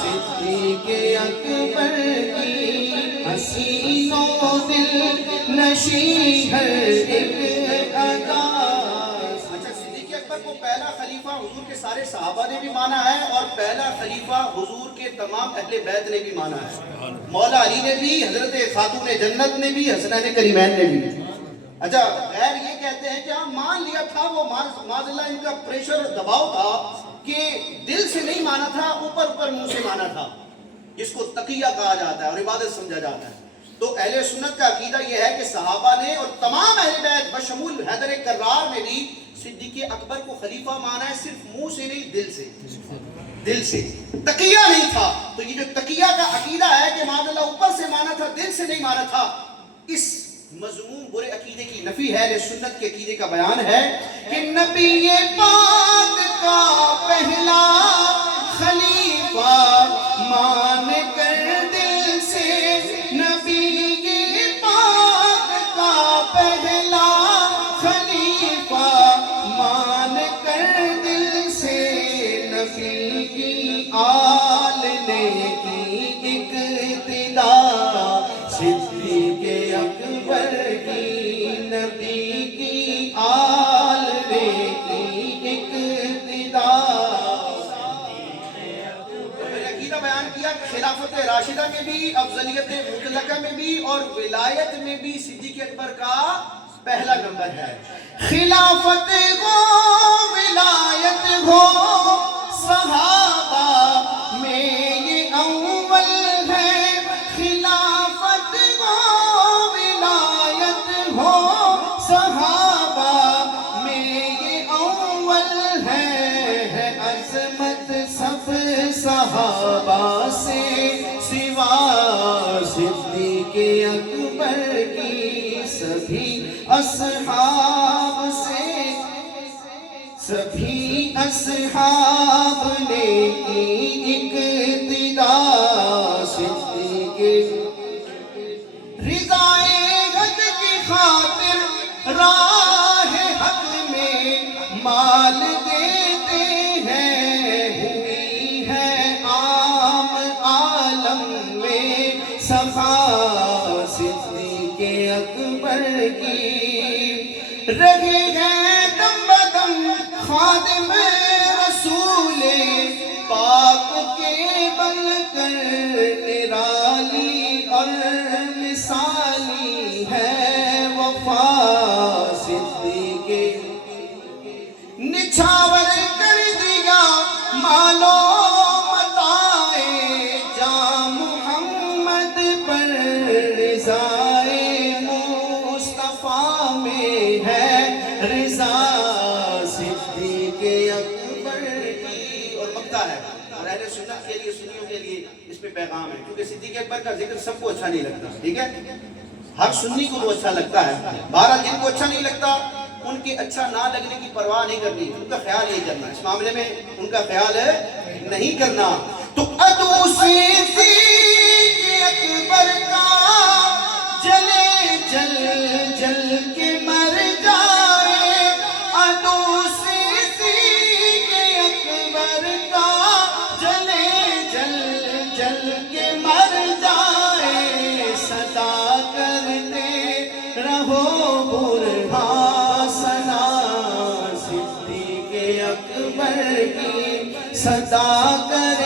صدیق اکبر کی حسینوں دل نشیں ہر ایک ادا۔ اچھا، صدیق اکبر کو پہلا خلیفہ حضور کے سارے صحابہ نے بھی مانا ہے اور پہلا خلیفہ حضور کے تمام اہل بیت نے بھی مانا ہے۔ مولا علی نے بھی، حضرت خاتون جنت نے بھی، حسنین کریمین نے بھی۔ اچھا، غیر یہ کہتے ہیں کہ ہاں مان لیا تھا، وہ معاذ اللہ ان کا پریشر اور دباؤ تھا کہ دل سے نہیں مانا تھا، اوپر منہ سے مانا تھا، جس کو تقیہ کہا جاتا ہے اور عبادت سمجھا جاتا ہے۔ تو اہل سنت کا عقیدہ یہ ہے کہ صحابہ نے اور تمام اہل بیت بشمول حیدر کرار نے بھی صدیق اکبر کو خلیفہ مانا ہے، صرف منہ سے نہیں، دل سے تقیہ نہیں تھا۔ تو یہ جو تقیہ کا عقیدہ ہے کہ معاذ اللہ اوپر سے مانا تھا، دل سے نہیں مانا تھا، اس مذموم برے عقیدے کی نفی ہے۔ اہل سنت کے عقیدے کا بیان ہے کہ نبی پاک کا پہلا خلیفہ مان کر دل سے، نبی پاک کا پہلا خلیفہ مان کر دل سے، نبی کی آل نے کی اقتدا، صدیق اکبر کی نبی کی آل نے کی اقتدا۔ میں نے عقیدہ بیان کیا کہ خلافت راشدہ میں بھی، افضلیت مطلقہ میں بھی اور ولایت میں بھی صدیق اکبر کا پہلا نمبر ہے۔ خلافت ہو ولایت ہو صحابہ میں یہ اول ہے، خلافت ہو ولایت ہو صحابہ میں یہ اول ہے، عظمت سب صحابہ سے سوا صدیق اکبر کی، سبھی اصحاب سے، سبھی اصحاب نے کی اقتدا، صدیق رضائے حق کی خاطر راہ حق میں مال دیتے ہیں، ہوئی ہے عام عالم میں صفا صدیق اکبر کی، رہے ہیں دم بدم خادم رسول پاک کے بن کر، نرالی اور مثالی ہے وفا صدیق، نچھاور کر دیا مالو متائے جاں محمد پر، رضائے مصطفیٰ میں ہے رضا صدیق اکبر کی۔ اور مقتا ہے، اور اہل سنت کے لیے، سنیوں کے لیے اس پہ پیغام ہے، کیونکہ صدیق اکبر کا ذکر سب کو اچھا نہیں لگتا، ٹھیک ہے؟ ہر سنی کو وہ اچھا لگتا ہے، بہرحال جن کو اچھا نہیں لگتا ان کے اچھا نہ لگنے کی پرواہ نہیں کرنی، ان کا خیال نہیں کرنا، اس معاملے میں ان کا خیال نہیں کرنا۔ تو ادو صدیق اکبر کا جلے جل کے مر جائے، ادو صدیق اکبر کا جلے جل کے مر جائے، صدا کرتے رہو برہا ثنا صدیق اکبر کی، صدا کر